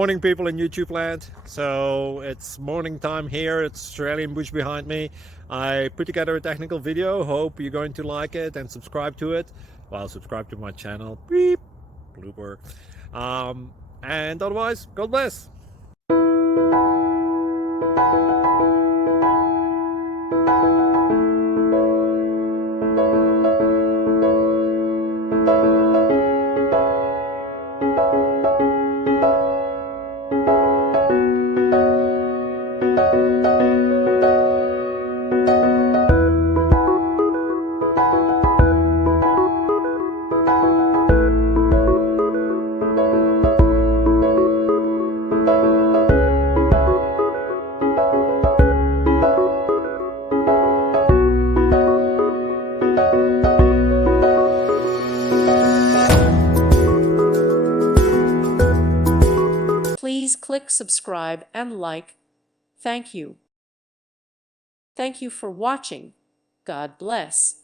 Morning people in YouTube land. So it's morning time here. It's Australian bush behind me. I put together a technical video. Hope you're going to like it and subscribe to it. Well, subscribe to my channel. Beep. Blooper. And otherwise, God bless. Please click subscribe and like. Thank you. Thank you for watching. God bless.